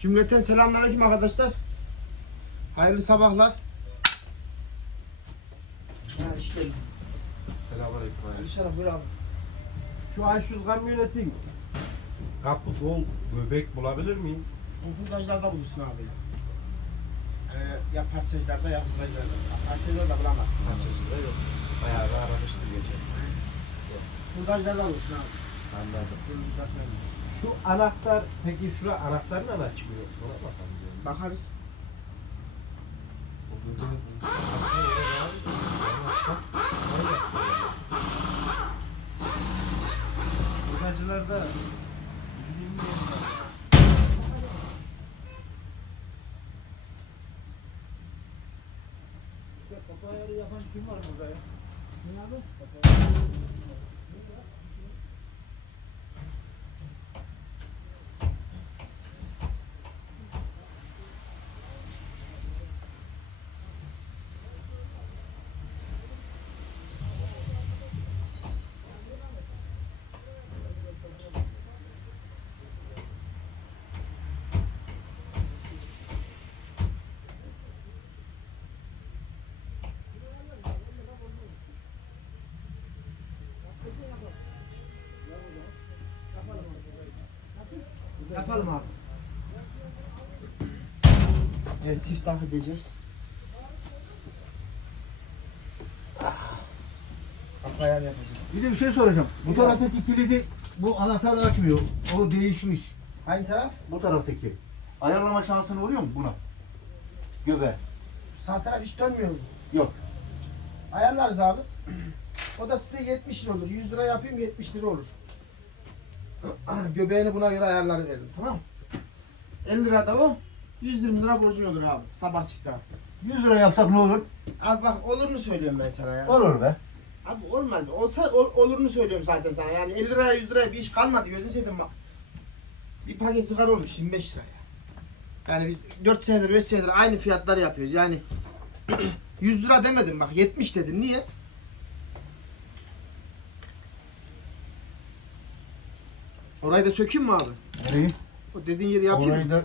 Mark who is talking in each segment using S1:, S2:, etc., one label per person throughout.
S1: Cümleten selamünaleyküm arkadaşlar. Hayırlı sabahlar. Ha işte.
S2: Selamünaleyküm.
S1: İnşallah buyur abi.
S2: Şu Ayşuz kamyonetin kapı dol göbek bulabilir miyiz?
S1: Bu hurdacılarda bulursun abi. Ee, ya parsajlarda ya hurdacılarda. Parsajlarda bulamazsın.
S2: Parçasında yok. Bayağı bir aramıştım geçen.
S1: Hurdacılarda bulursun abi.
S2: Anladım.
S1: Kırmızı taklarında.
S2: Şu anahtar, peki şura anahtarla mı açmıyor? Ona bakalım diyorum.
S1: Bakarız.
S2: O gözünü Aslında öyle daha iyi. Anahtar, öyle yapıyor. Hurdacılarda bildiğim yerler var.
S1: Kapı yapan kim var burada ya? Ne abi? Yapalım abi. Evet siftah edeceğiz. Kapı ayar yapacağız.
S3: Bir de bir şey soracağım. Bu taraftaki kilidi bu anahtar açmıyor. O değişmiş.
S1: Hangi taraf?
S3: Bu taraftaki. Ayarlama şansın oluyor mu buna? Göbe.
S1: Sağ taraf hiç dönmüyor mu?
S3: Yok.
S1: Ayarlarız abi. O da size 70 lira olur. 100 lira yapayım 70 lira olur. Göbeğini buna göre ayarları veririm tamam mı? 50 lira da o. 120 lira borcun olur abi. Sabah siftah.
S3: 100 lira yapsak ne olur?
S1: Abi bak olurunu söylüyorum ben sana ya.
S3: Olur be.
S1: Abi olmaz. Olsa ol- olurunu söylüyorum zaten sana. Yani 50 liraya 100 liraya bir iş kalmadı. Gözünü seveyim bak. Bir paket sigara olmuş 25 liraya. Yani biz 4 senedir 5 senedir aynı fiyatları yapıyoruz. Yani 100 lira demedim bak 70 dedim. Niye? Orayı da sökeyim mi abi?
S3: Nereyi?
S1: O dediğin yeri yapayım
S3: Orayı
S1: mı?
S3: da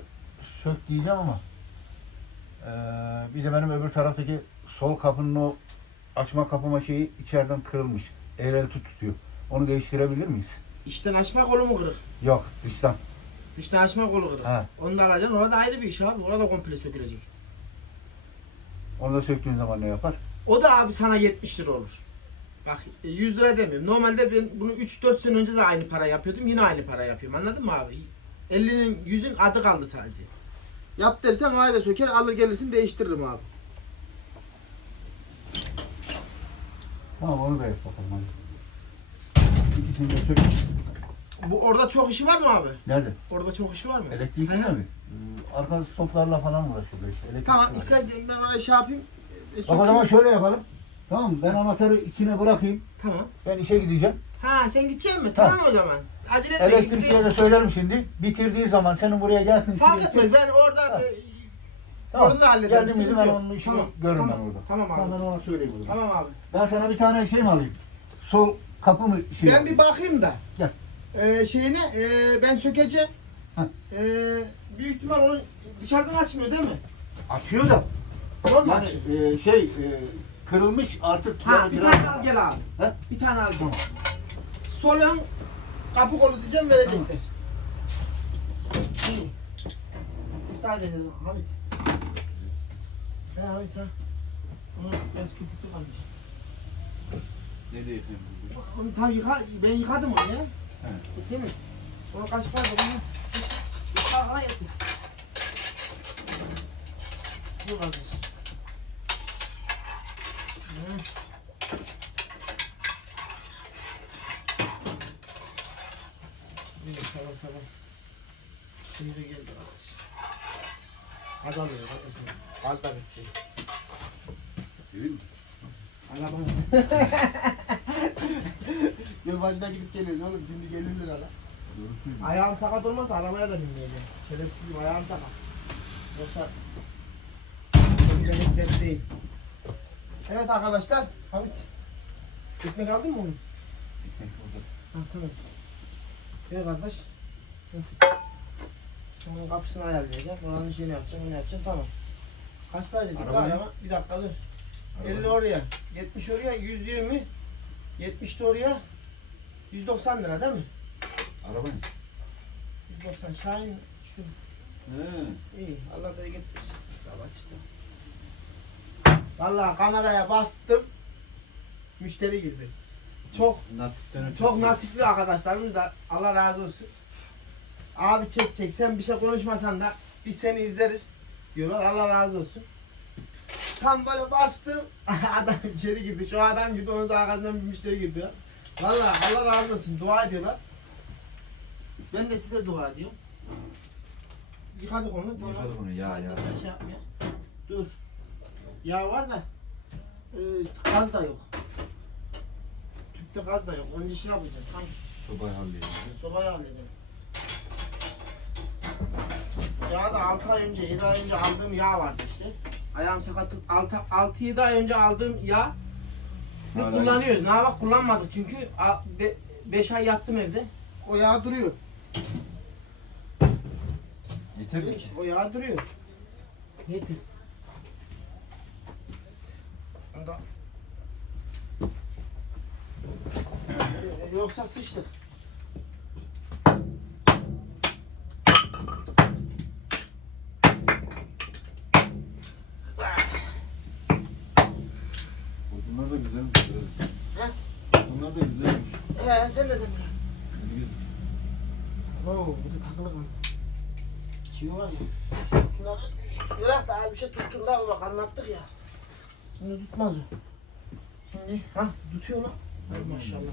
S3: sök diyeceğim ama. Ee, bir de benim öbür taraftaki sol kapının o açma kapama şeyi içeriden kırılmış. Eğrelti tutuyor. Onu değiştirebilir miyiz?
S1: İçten açma kolu mu kırık?
S3: Yok dıştan.
S1: Dıştan açma kolu kırık.
S3: Ha.
S1: Onu da alacaksın. Orada ayrı bir iş abi. Orada komple sökülecek.
S3: Onu da söktüğün zaman ne yapar?
S1: O da abi sana 70 lira olur. Bak e, 100 lira demiyorum. Normalde ben bunu 3-4 sene önce de aynı para yapıyordum. Yine aynı para yapıyorum. Anladın mı abi? 50'nin 100'ün adı kaldı sadece. Yap dersen o ayda söker alır gelirsin değiştiririm abi.
S3: Tamam onu da yap bakalım hadi. İkisini de sök.
S1: Bu orada çok işi var mı abi?
S3: Nerede?
S1: Orada çok işi var mı? Hı.
S3: mi? Ee, Arka stoplarla falan uğraşıyor işte. Elektrik
S1: Tamam
S3: var.
S1: istersen ben oraya şey yapayım. e,
S3: Bak o
S1: sökeyim.
S3: zaman şöyle yapalım. Tamam mı? ben anahtarı içine bırakayım.
S1: Tamam.
S3: Ben işe gideceğim.
S1: Ha sen gideceksin mi? Tamam o zaman. Acele etme.
S3: Elektrikçiye de söylerim şimdi. Bitirdiği zaman senin buraya gelsin.
S1: Fark
S3: şimdi-
S1: etmez. Ben orada
S3: Ha. Tamam.
S1: orada da hallederim.
S3: Geldiğimizde
S1: sıkıntı
S3: ben
S1: yok.
S3: onun işini
S1: Tamam,
S3: görürüm
S1: tamam.
S3: ben orada.
S1: Tamam abi.
S3: Ben, ona söyleyeyim o zaman.
S1: Tamam abi.
S3: Ben sana bir tane şey mi alayım? Sol kapı mı şey?
S1: Ben bir bakayım da.
S3: Gel.
S1: Ee, şeyine e, ben sökeceğim.
S3: Heh.
S1: Ee, büyük ihtimal onu dışarıdan açmıyor değil mi?
S3: Açıyor da.
S1: Zor mu
S3: Yani
S1: açıyor?
S3: e, şey e, kırılmış artık.
S1: Ha bir tane al gel abi.
S3: He?
S1: Bir tane al gel.
S3: Tamam.
S1: Sol ön kapı kolu diyeceğim vereceksin. Şimdi. Siftah edeceğiz Hamit. He Hamit ha. Onu biraz köpüklü kalmış.
S2: Ne diye efendim?
S1: Onu tam yıka, ben yıkadım onu ya.
S3: He.
S1: Değil mi? Onu kaşık var da bunu. Yıka, ha getir. Bu kardeş. Hı. Yine sabah sabah. Şimdi geldi arkadaş. Hadi alıyor arkadaşlar. Az da bitti.
S2: Değil mi?
S1: Araba. Yılbaşına gidip geliyoruz oğlum. Şimdi gelir lira la.
S2: Doğru söylüyorsun.
S1: Ayağım sakat olmazsa arabaya da binmeyeceğim. Şerefsizim ayağım sakat. Yoksa benim değil. Evet arkadaşlar. Hamit. Ekmek aldın mı onu? Ha tamam. Gel kardeş. Hı. Onun kapısını ayarlayacağım. Oranın şeyini yapacağım. Onu yapacağım. Tamam. Kaç para dedik?
S2: Araba ne?
S1: ama bir dakika dur. 50 oraya. 70 oraya. 120. 70 de oraya. 190 lira değil mi?
S3: Araba mı?
S1: 190. Şahin şu.
S3: He.
S1: İyi. Allah da getirsin. Sabah çıktı. Vallahi kameraya bastım. Müşteri girdi. Çok
S3: Nasipten ötesi.
S1: çok nasipli arkadaşlarımız da Allah razı olsun. Abi çekecek sen bir şey konuşmasan da biz seni izleriz diyorlar Allah razı olsun. Tam böyle bastım adam içeri girdi şu adam girdi onun arkasından bir müşteri girdi ya. Vallahi Allah razı olsun dua ediyorlar. Ben de size dua ediyorum. Yıkadık onu. tamam.
S3: Yıkadık onu, yağ, yağ.
S1: Fazla Şey yapmıyor. Dur. Yağ var da e, gaz da yok. Tüpte gaz da yok. Önce şey yapacağız. Tamam.
S3: Sobayı halledeceğiz.
S1: Sobayı halledelim. Ya da 6 ay önce, 7 ay önce aldığım yağ vardı işte. Ayağım sakatlık 6 6-7 ay önce aldığım yağ ne
S3: Hala-
S1: kullanıyoruz. Ne bak kullanmadık çünkü 5 ay yattım evde. O yağ duruyor.
S3: Yeter mi?
S1: O yağ duruyor. Yeter. Yoksa sıçtık. Ee, sen dedin?
S3: Güzel.
S1: Oo, bu da takılı kaldı. Çivi var ya. Şunları bırak da abi bir şey bak anlattık ya. Şimdi tutmaz o. Şimdi ha tutuyor lan. Hay maşallah.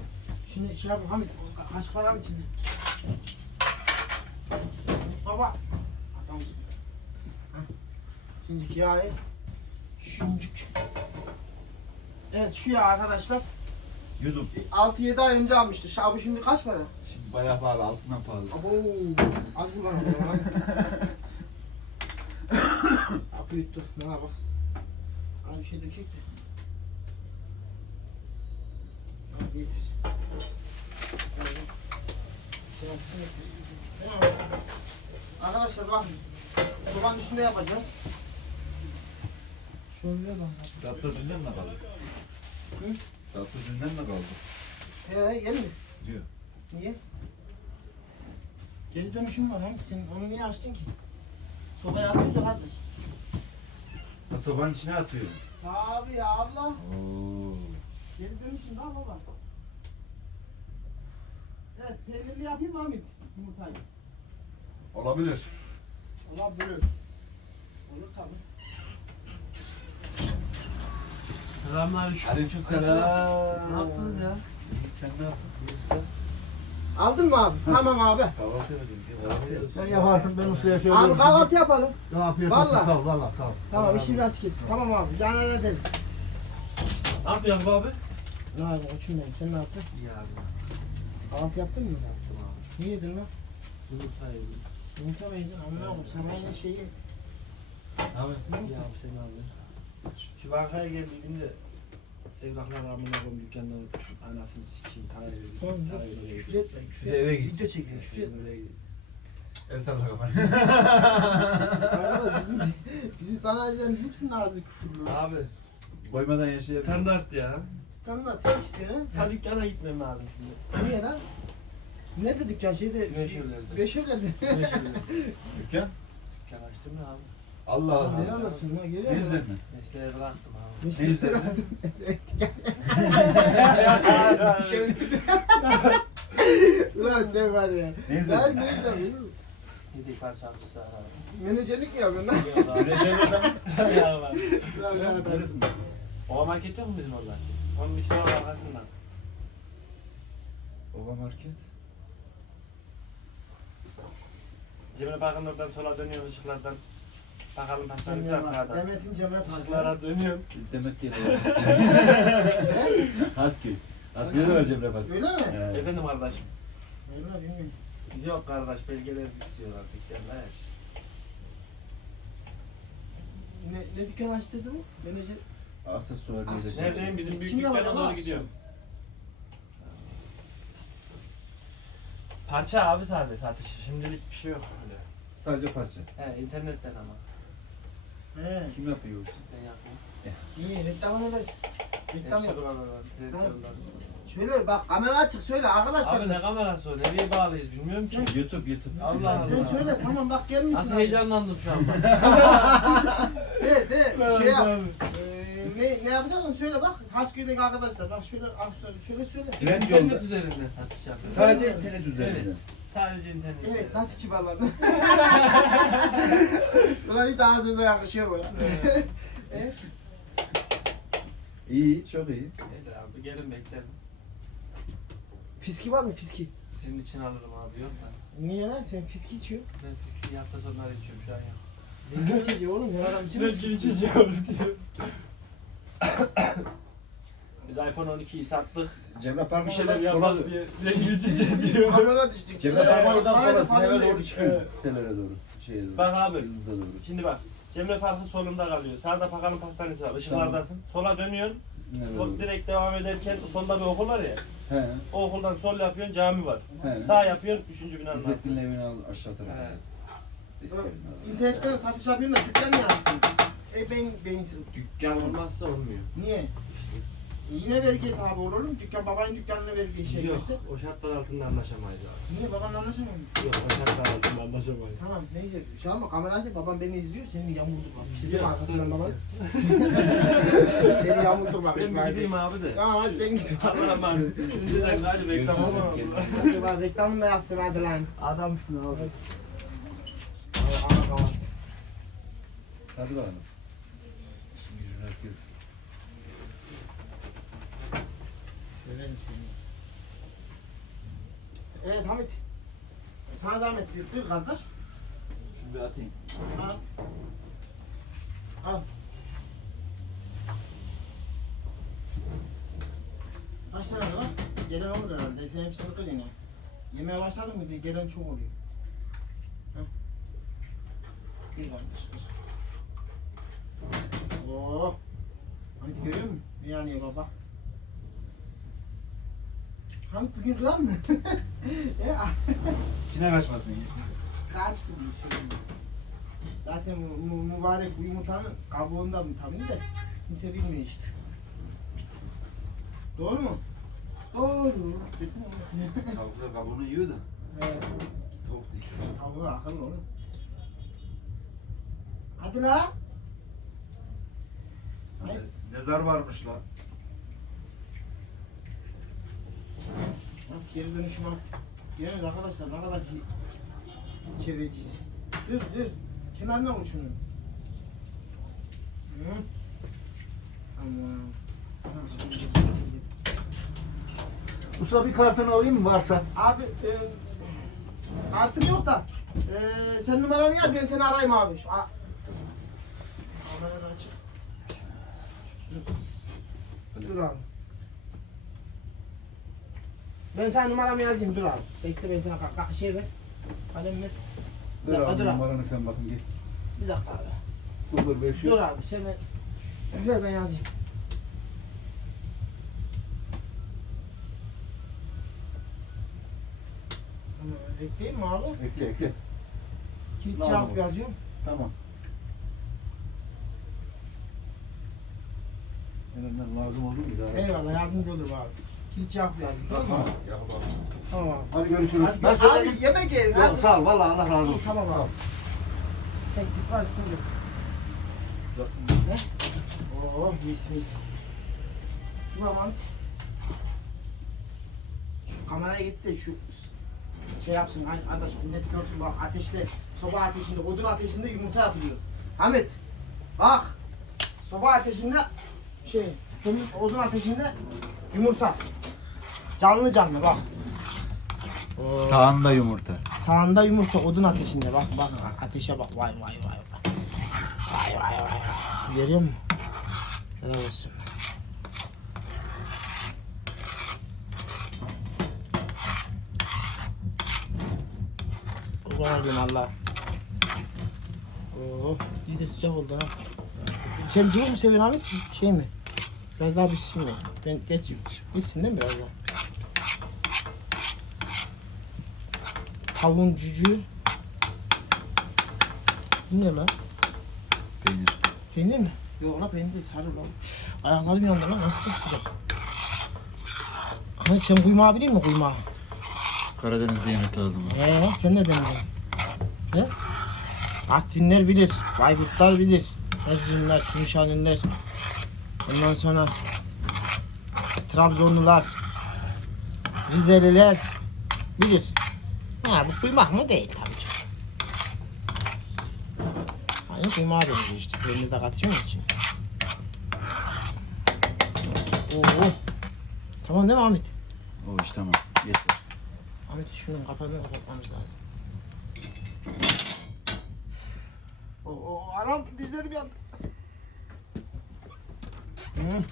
S1: Şimdi şey yapın Hamit ka- kaşık var içinde. Baba. Adamsın. Ha. Şimdi yağı. Şuncuk. Evet şu yağ arkadaşlar
S3: Yudum.
S1: 6-7 ay önce almıştı. Şabu şimdi kaç para?
S3: Şimdi bayağı pahalı, altından pahalı.
S1: Abo, az kullanılıyor lan. Kapı yuttu. Ne bak. Abi bir şey dökecek de. Abi yeter. Şey yeter. Arkadaşlar bakın. Sobanın üstünde yapacağız. Şöyle bak.
S3: Dünden mi kaldı?
S1: Hı?
S3: Tatlı dünden mi kaldı?
S1: He, yeni mi?
S3: Diyor.
S1: Niye? Geri dönüşüm var hangi? Sen onu niye açtın ki? Sobaya atıyoruz ya kardeş.
S3: Ha, sobanın içine atıyor.
S1: Abi ya abla.
S3: Oo.
S1: Geri dönüşüm daha baba. Evet peynirli yapayım mı Hamit? Yumurtayı.
S3: Olabilir.
S1: Olabilir. Olur tabi.
S4: Selamünaleyküm.
S3: Aleyküm selam.
S4: Ne yaptınız ya?
S3: Sen ne yaptın?
S1: Aldın mı abi? tamam abi.
S3: Kahvaltı yapacağız. gel, Kahvaltı.
S4: Sen yaparsın ben ustaya söyleyeyim.
S1: Abi kahvaltı yapalım.
S4: Ne yapıyorsun?
S1: Vallahi.
S4: Sağ ol valla sağ ol.
S1: Tamam işi biraz kes. Tamam abi. Yani öyle dedim.
S4: Ne yapıyorsun abi?
S1: Ne abi koçum benim. Sen ne yaptın?
S4: İyi abi.
S1: Kahvaltı yaptın mı?
S4: Yaptım abi.
S1: Ne yedin lan?
S4: Yumurta yedim.
S1: Yumurta mı yedin? Amına koyayım. Sabahın şeyi.
S3: Ne yapıyorsun?
S4: İyi abi seni alır. Şu bankaya geldiği günde evraklar amına koyayım dükkandan unutmuşum. Anasını sikeyim.
S1: Tamam dur. Küfür etme. Küfür
S3: de eve
S1: etme.
S3: git.
S1: Video çekiyor. Küfür etme.
S3: El salla kafanı.
S1: Arkadaş bizim, bizim sanayicilerin hepsinin ağzı küfürlü.
S4: Abi
S3: Koymadan yaşayabilir.
S4: standart ya.
S1: Standart tek istiyorsun
S4: Ha dükkana gitmem lazım şimdi.
S1: Niye lan? Nerede dükkan şeyde? Beşevlerde.
S4: Güneş evlerde.
S3: Dükkan.
S4: Dükkan açtım ya abi.
S3: Allah Allah.
S1: alırsın ha? Geliyor
S3: Ne?
S4: Mesleğe bıraktım abi.
S3: Ne
S1: dükkan. Şöyle- Ulan sen var ya.
S3: Ne
S1: Ben
S3: üzerine?
S1: ne yapayım?
S4: Yedi parçası sağ abi.
S1: Menajerlik mi yapıyorsun lan?
S3: Öyle şeylerden?
S4: Ya lan.
S1: Ulan ben ben.
S3: Neresinde?
S4: Ova market yok mu bizim orada? Onun bir şey var arkasından.
S3: Ova market.
S4: Cemre bakın oradan sola dönüyorum ışıklardan. Bakalım var
S1: Cemre
S4: sağda.
S1: Demet'in Cemre Parkı.
S4: Işıklara dönüyorum.
S3: Demet geliyor. Husky. Husky'de de var Cemre bak.
S1: Öyle mi?
S3: Ee,
S4: Efendim kardeşim.
S1: Öyle bilmiyorum.
S4: Yok kardeş belgeler istiyorlar dükkanlar.
S1: Ne, ne dükkan açtı dedi bu? Menajer.
S3: Aksesuar de
S4: Neredeyim bizim büyük
S1: Kim
S4: dükkana doğru gidiyorum. Parça abi sadece satış. Şimdilik bir şey yok öyle.
S5: Sadece parça.
S4: He internetten ama.
S1: He.
S5: Kim yapıyor işi?
S4: Ben yapayım.
S1: İyi reklamını ver. Reklam yap. Şöyle bak kamera açık söyle arkadaşlar.
S4: Abi ne kamerası o? Nereye bağlıyız bilmiyorum ki.
S5: YouTube, YouTube.
S4: Allah Allah.
S1: Sen söyle tamam bak gelmişsin.
S4: Nasıl
S1: abi.
S4: heyecanlandım şu an bak.
S1: De de şey yap. Ee, ne, ne yapacaksın söyle bak. Hasköy'deki arkadaşlar bak şöyle şöyle, şöyle söyle.
S5: Trend yolda.
S4: İnternet üzerinden satış yapıyorum.
S5: Sadece internet üzerinden.
S4: Evet. Sadece internet
S1: Evet nasıl kibarladın. Ulan hiç ağzınıza yakışıyor bu ya. Evet.
S5: İyi, çok iyi.
S4: Neyse abi gelin beklerim.
S1: Fiski var mı fiski?
S4: Senin için alırım abi yok da.
S1: Niye lan sen fiski içiyor?
S4: Ben fiskiyi hafta sonları içiyorum şu an ya.
S1: Zengin içeceği oğlum ya adam için fiski.
S4: diyor. Biz iPhone 12'yi sattık.
S5: Cemre
S4: Bir
S5: Park'ın
S4: şeyler yapalım diye zengin içeceği diyor.
S1: Kamera düştük.
S5: Cemre Park'ın oradan sonra sineme
S1: aynen.
S5: doğru çıkıyor. Sitelere doğru. Şeye doğru.
S4: Bak abi
S5: Yıldız'a doğru.
S4: şimdi bak. Cemre Park'ın solunda kalıyor. Sağda Pakan'ın pastanesi var. Işıklardasın. Sola dönüyorsun. Sol direkt devam ederken solda bir okul var ya.
S5: He.
S4: O okuldan sol yapıyorsun cami var.
S5: He.
S4: Sağ yapıyorsun üçüncü binanın altı.
S5: İzzettin'in evini al aşağı tarafa.
S1: İnternetten satış yapıyorsun da dükkan mı açtın? E ben beyinsiz.
S4: Dükkan olmazsa olmuyor.
S1: Niye? Yine vergi tabi mu? Dükkan babanın dükkanına vergi şey
S4: Yok
S1: göster.
S4: o şartlar altında anlaşamayız abi.
S1: Niye babanla anlaşamam?
S4: Yok o şartlar altında anlaşamayız.
S1: Tamam neyse şu an kamera açık babam beni izliyor seni yamultur bak. Bir şey diyeyim mi arkasından baban. seni yamultur bak.
S4: Ben bir gideyim abi de.
S1: Tamam hadi sen git.
S4: Allah'a emanet. Önceden hadi reklam
S5: Görüşürüz.
S4: olma.
S1: Hadi bak reklamını da yaptım hadi lan.
S4: Adamsın abi.
S5: Hadi bakalım. Şimdi gücün rast gelsin.
S1: Severim seni. Evet Hamit. Sana zahmet bir dur kardeş.
S5: Şunu bir atayım.
S1: Al. Al. Kaç tane var? Gelen olur herhalde. Sen hepsini kır yine. Yemeğe başladın mı diye gelen çok oluyor. Heh. Bir kardeş kır. Oo. Hamit görüyor musun? Yani baba. Hamit bugün kırar mı? ya.
S5: İçine kaçmasın ya.
S1: Kaçsın bir şey. Zaten mu- mübarek bu yumurtanın kabuğunda vitamini de kimse bilmiyor işte. Doğru mu? Doğru. Desene.
S5: Tavuklar kabuğunu yiyor da.
S1: Evet.
S5: Biz tavuk değiliz.
S1: Tavuğu akıllı oğlum. Hadi la. Ay.
S5: Ne zar varmış lan.
S1: At geri dönüşüm at. Görüyoruz arkadaşlar ne kadar çevireceğiz. Dur dur. Kenarına vur şunu. Hı. Aman.
S3: Usta bir kartını alayım mı varsa?
S1: Abi e, kartım yok da e, sen numaranı yaz ben seni arayayım abi. Şu, a, Kamera açık. Dur abi. Ben sana numaramı yazayım dur abi. Bekle ben sana ka- ka- şey ver. Kalem ver. Bir
S3: Dur
S1: dakika
S3: abi
S1: dur abi.
S3: numaranı sen bakın git.
S1: Bir dakika abi.
S3: Dur beş
S1: Dur abi sen ver. Ver ben yazayım. Tamam, Bekleyeyim mi abi?
S3: Ekle ekle.
S1: Kilit
S3: Lazım
S1: cevap yazıyorum.
S3: Tamam. Elimden lazım oldu mu et.
S1: Eyvallah yardımcı olurum abi. Cevap yazdım tamam?
S5: Yapalım.
S1: Tamam.
S3: Hadi görüşürüz.
S1: Hadi,
S3: Ben
S1: abi
S3: söyleyeyim.
S1: yemek yiyelim.
S3: Yok, sağ ol valla Allah razı olsun.
S1: Tamam abi. Teklif var sınır. Ne? Oo mis mis. Tamam. Şu kameraya git de şu şey yapsın arkadaş millet görsün bak ateşte soba ateşinde odun ateşinde yumurta yapılıyor. Ahmet bak soba ateşinde şey odun ateşinde yumurta. Canlı canlı bak.
S5: Sağında yumurta.
S1: Sağında yumurta odun ateşinde bak bak bak, ateşe bak vay vay vay vay. Vay vay vay vay. Görüyor musun? Helal olsun. Kurban olayım Allah. Oh, iyi de sıcak oldu ha. Sen cıvık mı seviyorsun Ahmet? Şey mi? Biraz daha pişsin mi? Ben geç pişsin değil mi biraz daha? Cücüğü. Bu ne lan?
S3: Peynir.
S1: Peynir mi? Yok ona peynir değil sarı lan. Ayaklarım yandı lan nasıl da sıcak. Ahmet sen kuymağı biliyor musun kuymağı?
S3: Karadeniz'de yemek lazım.
S1: He sen ne demedin? He? Artvinler bilir, Bayburtlar bilir, Erzurumlar, Gümüşhaneler. Ondan sonra Trabzonlular, Rizeliler bilir. Ha bu kuymak mı değil tabii ki. Aynı kuymağa benziyor işte. Peynir de katıyor mu içine? Oo. Tamam değil mi Ahmet?
S3: O iş tamam. Yeter.
S1: Ahmet şunun kapağını kapatmamız lazım. O, o aram dizlerim yandı. Hı.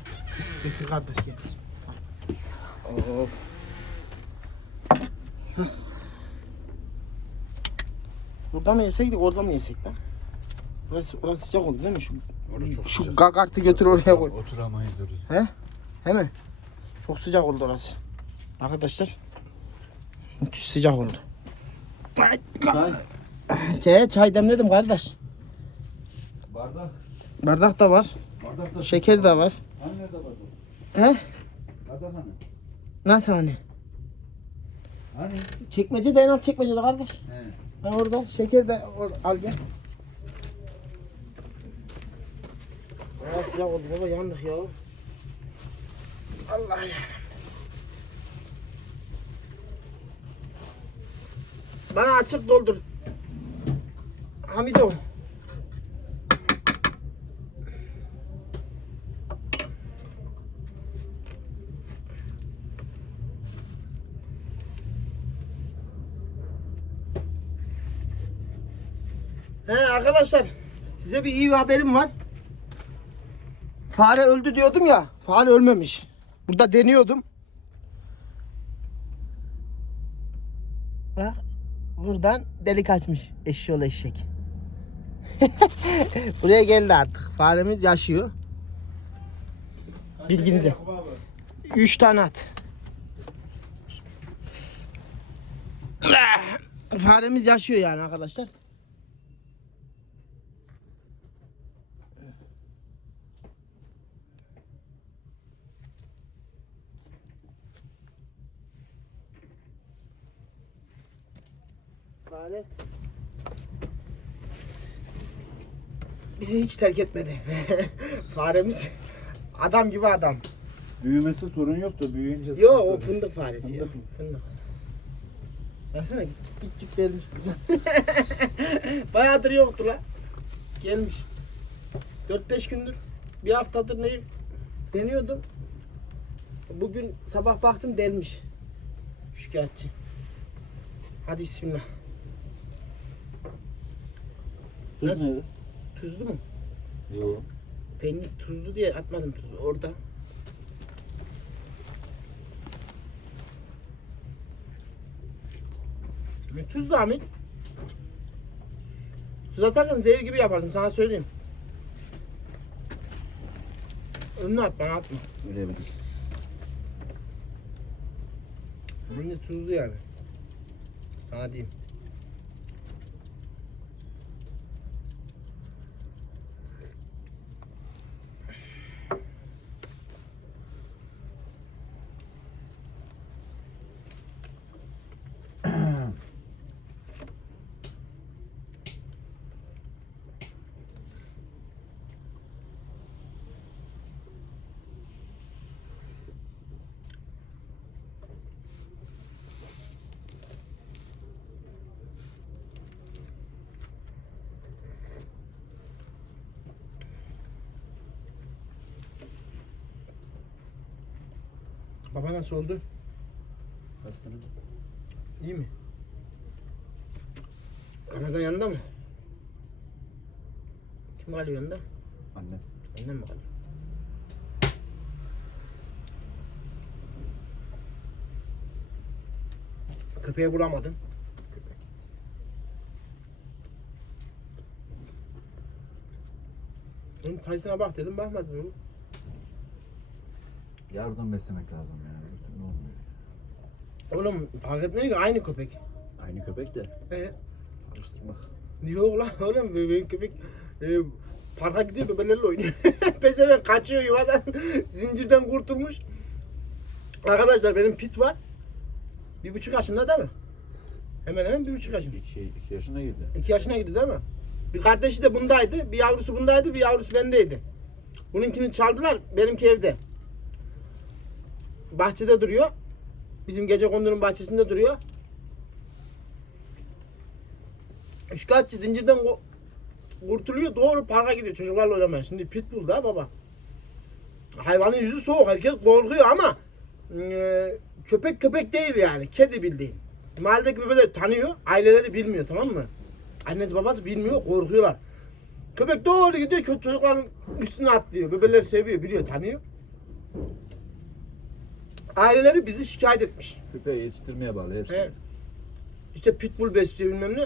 S1: Getir kardeş getir. Of. Hı. Burada mı yeseydik orada mı yesek lan? Burası, orası sıcak oldu değil mi? Şu,
S3: Orası çok
S1: şu gakartı götür oraya koy.
S3: Oturamayız oraya.
S1: He mi? Çok sıcak oldu orası. Arkadaşlar. Müthiş sıcak oldu. Ay,
S3: Çay.
S1: Çay, çay demledim kardeş.
S3: Bardak.
S1: Bardak da var.
S3: Bardak da.
S1: Şeker de var.
S3: Hani nerede bardak?
S1: He?
S3: Bardak hani?
S1: Nasıl hani?
S3: Hani?
S1: Çekmece de en alt çekmecede kardeş.
S3: He.
S1: Ha orada. Şeker de or- al gel. Aa, sıcak oldu baba yandık ya. Allah ya. Bana açık doldur. Hamido. He arkadaşlar size bir iyi bir haberim var. Fare öldü diyordum ya. Fare ölmemiş. Burada deniyordum. Bak buradan delik açmış eşşoğlu eşek. Buraya geldi artık. Faremiz yaşıyor. Bilginize. Üç tane at. Faremiz yaşıyor yani arkadaşlar. Fare bizi hiç terk etmedi. Faremiz adam gibi adam.
S3: Büyümesi sorun yok da büyüyünce
S1: Yo
S3: sıkıntı.
S1: o fındık faresi ya.
S3: Fındık mı?
S1: Fındık. Baksana git git git gelmiş. Bayağıdır yoktu la. Gelmiş. 4-5 gündür bir haftadır ne deniyordum. Bugün sabah baktım delmiş. Şikayetçi. Hadi bismillah.
S3: Tuz
S1: Nasıl?
S3: nerede?
S1: Tuzlu mu?
S3: Yok.
S1: Peynir tuzlu diye atmadım tuzu. Orada. Ne tuzlu Ahmet? Tuz atarsan zehir gibi yaparsın sana söyleyeyim. Önüne at bana atma.
S3: Öyle mi?
S1: Peynir tuzlu yani. Sana diyeyim. Baba nasıl oldu?
S3: Hastanede.
S1: İyi mi? Ramazan yanında mı? Kim kalıyor yanında?
S3: Annem.
S1: Annem mi kalıyor? Köpeği bulamadım. Köpek. Onun tanesine bak dedim bakmadın
S3: Yardım beslemek lazım yani. Türlü olmuyor.
S1: Oğlum fark etmiyor ki aynı köpek.
S3: Aynı köpek de
S1: Ee,
S3: alıştırmak.
S1: Yok lan oğlum benim köpek e, parka gidiyor bebelerle oynuyor. Pezevenk kaçıyor yuvadan zincirden kurtulmuş. Arkadaşlar benim pit var. Bir buçuk yaşında değil mi? Hemen hemen bir buçuk yaşında.
S3: İki, iki yaşına girdi.
S1: İki yaşına girdi değil mi? Bir kardeşi de bundaydı. Bir yavrusu bundaydı. Bir yavrusu bendeydi. Bununkini çaldılar. Benimki evde. Bahçede duruyor. Bizim gece kondunun bahçesinde duruyor. Üçkağıtçı zincirden kurtuluyor. Doğru parka gidiyor çocuklarla oynamaya. Şimdi pitbull da baba. Hayvanın yüzü soğuk. Herkes korkuyor ama e, köpek köpek değil yani. Kedi bildiğin. Mahalledeki bebeler tanıyor. Aileleri bilmiyor tamam mı? Annesi babası bilmiyor. Korkuyorlar. Köpek doğru gidiyor. Kötü çocukların üstüne atlıyor. Bebeler seviyor. Biliyor. Tanıyor. Aileleri bizi şikayet etmiş.
S3: Köpeği yetiştirmeye bağlı hepsi.
S1: He. İşte pitbull besliyor bilmem ne.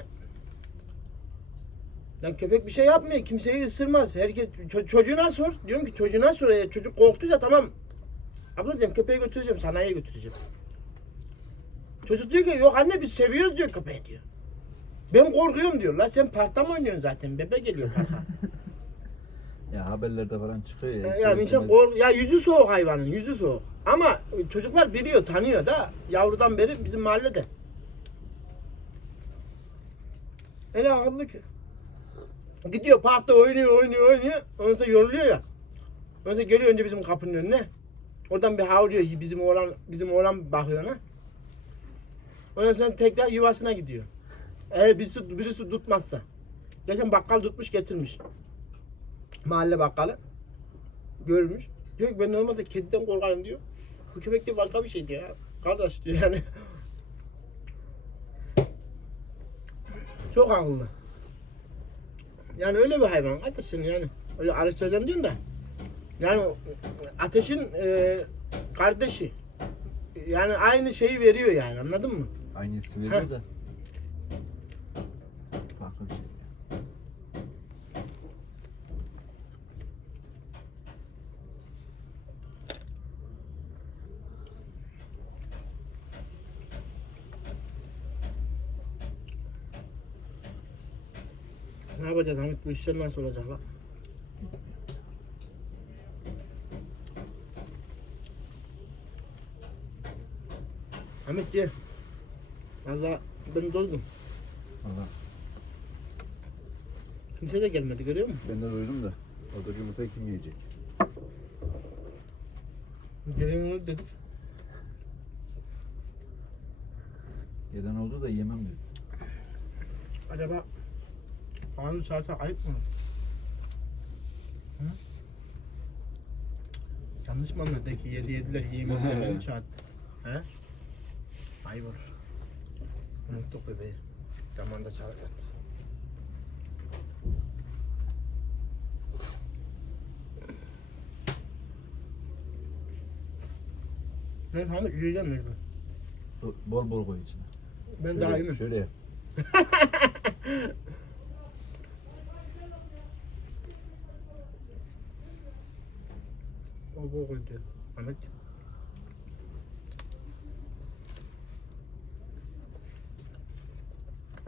S1: Lan köpek bir şey yapmıyor. Kimseyi ısırmaz. Herkes ço- çocuğuna sor. Diyorum ki çocuğuna sor. Eğer çocuk korktuysa tamam. Abla diyorum köpeği götüreceğim. Sanayiye götüreceğim. Çocuk diyor ki yok anne biz seviyoruz diyor köpeği diyor. Ben korkuyorum diyor. La sen parkta mı oynuyorsun zaten? Bebe geliyor parka.
S3: Ya haberlerde falan çıkıyor ya.
S1: ya
S3: ister istemez-
S1: kork ya yüzü soğuk hayvanın yüzü soğuk. Ama çocuklar biliyor, tanıyor da yavrudan beri bizim mahallede. Öyle akıllı ki. Gidiyor parkta oynuyor, oynuyor, oynuyor. Ondan sonra yoruluyor ya. Ondan sonra geliyor önce bizim kapının önüne. Oradan bir havlıyor bizim oğlan bizim oğlan bakıyor ona. Ondan sonra tekrar yuvasına gidiyor. Eğer birisi, birisi tutmazsa. Geçen bakkal tutmuş getirmiş. Mahalle bakkalı. Görmüş. Diyor ki ben normalde kediden korkarım diyor. Bu köpek de başka bir şey diyor ya. Kardeş diyor yani. Çok akıllı. Yani öyle bir hayvan kardeşim yani. Öyle araştıracaksın diyorsun da. Yani ateşin e, kardeşi. Yani aynı şeyi veriyor yani anladın mı?
S3: Aynısı veriyor da. Farklı bir şey.
S1: Ne işler nasıl olacak lan? Hamit diye. Valla ben doydum.
S3: Valla
S1: Kimse de gelmedi görüyor musun?
S3: ben de duydum da. Oradaki yumurtayı kim yiyecek?
S1: Gelin onu dedik.
S3: Yeden oldu da yemem dedim.
S1: Acaba Harun çağırsa ayıp mı? Hı? Yanlış mı anladı? Belki yedi yediler yiyemediler beni çağırdı. He? Ayıp olur. Unuttuk bebeği. Çağıracaktık. Ben hani yiyeceğim mecbur.
S3: Bol bol koy içine.
S1: Ben
S3: Şöyle-
S1: daha yemem.
S3: Şöyle
S1: O koydu. Ahmet.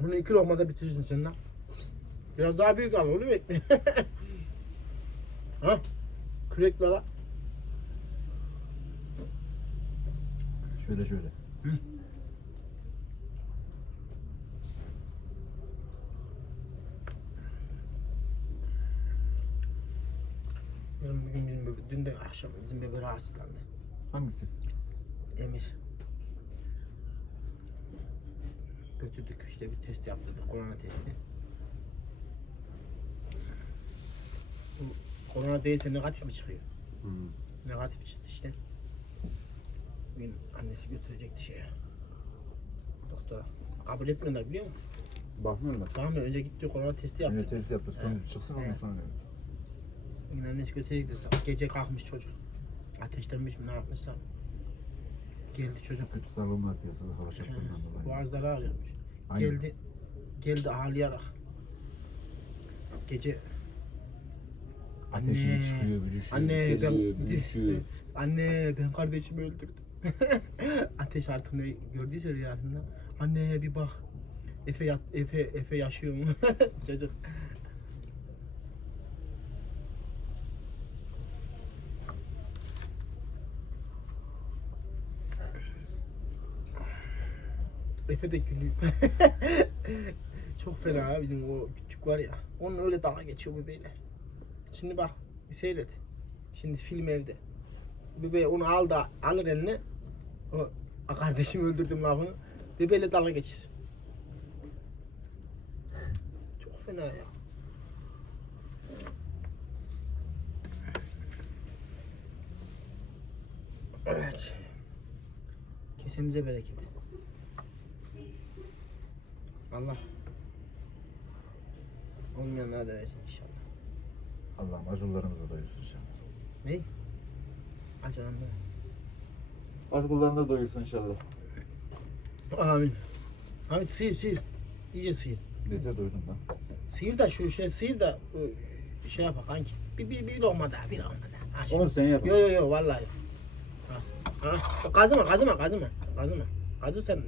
S1: Bunu iki lokmada bitirirsin sen lan. Biraz daha büyük al oğlum ekmeği. ha? Kürek lan.
S3: Şöyle şöyle.
S1: Benim bugün bizim bebe, dün de akşam bizim bebe rahatsızlandı.
S3: Hangisi?
S1: Emir. Götürdük işte bir test yaptırdık korona testi. Bu korona değilse negatif mi çıkıyor? Negatif çıktı işte. Bugün annesi götürecekti şeye. Doktora. Kabul etmiyorlar biliyor musun?
S3: Bakmıyorlar.
S1: Tamam mı? Önce gitti korona testi yaptı.
S3: Yine test yaptı. Sonuç çıksın ondan sonra.
S1: Bugün annesi götürecekti. Gece kalkmış çocuk. Ateşlenmiş mi ne yapmışsa. Geldi çocuk.
S3: Kötü var piyasada hava şartlarından dolayı.
S1: Boğazları ağrıyormuş.
S3: Aynen.
S1: Geldi. Geldi ağlayarak. Gece
S3: Ateşini
S1: Anne.
S3: çıkıyor, bir düşüyor,
S1: Anne
S3: geliyor,
S1: ben
S3: bir düşüyor.
S1: Anne ben kardeşimi öldürdüm. Ateş artık ne gördüyse rüyasında. Anne bir bak. Efe yat, Efe Efe yaşıyor mu? Çocuk. Efe de gülüyor. Çok fena abi bizim o küçük var ya. Onun öyle dalga geçiyor bebeğiyle. Şimdi bak bir seyret. Şimdi film evde. Bebeği onu al da alır eline. O "A, kardeşimi öldürdüm lafını. Bebeğiyle dalga geçir. Çok fena ya. Evet. Kesemize bereket. Allah olmayanlara da versin inşallah.
S5: Allah'ım acılarımızı doyursun inşallah.
S1: Ne? Aç lan da.
S5: Acılarını da doyursun inşallah.
S1: Amin. Ahmet sıyır sıyır. İyice sıyır.
S5: Ne de doydum ben.
S1: Sıyır da şu şey sıyır da e, şey yapak kanki. Bir, bir, bir lokma daha bir lokma daha. Ha, şu-
S5: sen yap.
S1: Yo yo yo vallahi. Ha. Ha. Kazıma kazıma kazıma. Kazıma. Kazırsan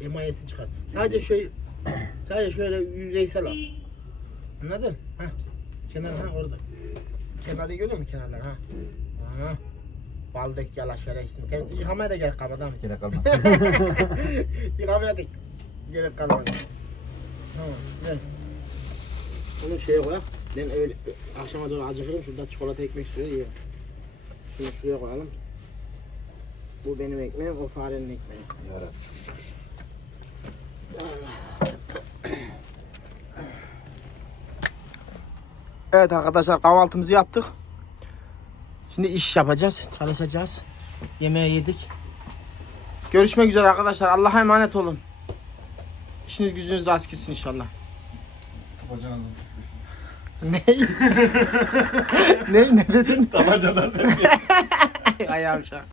S1: emayesi çıkar. Sadece şey sadece şöyle yüzeysel al. Anladın? Ha. Kenar ha orada. Kenarı görüyor musun kenarlar ha? Ha. Baldek yala şerefsin. Tem- Yıkamaya da gerek kalmadı Ahmet.
S5: Yine kalma.
S1: Yıkamaya da gerek kalmadı. Tamam. Onu şeye koyak. Ben öyle akşama doğru acıkırım. Şurada çikolata ekmek sürüyor yiyor. Şunu şuraya koyalım. Bu benim ekmeğim, o farenin ekmeği.
S5: Yarabbim çok şükür.
S1: Evet arkadaşlar kahvaltımızı yaptık. Şimdi iş yapacağız, çalışacağız. Yemeği yedik. Görüşmek üzere arkadaşlar. Allah'a emanet olun. İşiniz gücünüz rast gitsin inşallah.
S5: Bacanızın ses kesin.
S1: Ne? ne? Ne dedin?
S2: Dalacadan ses
S1: Ayağım şu an.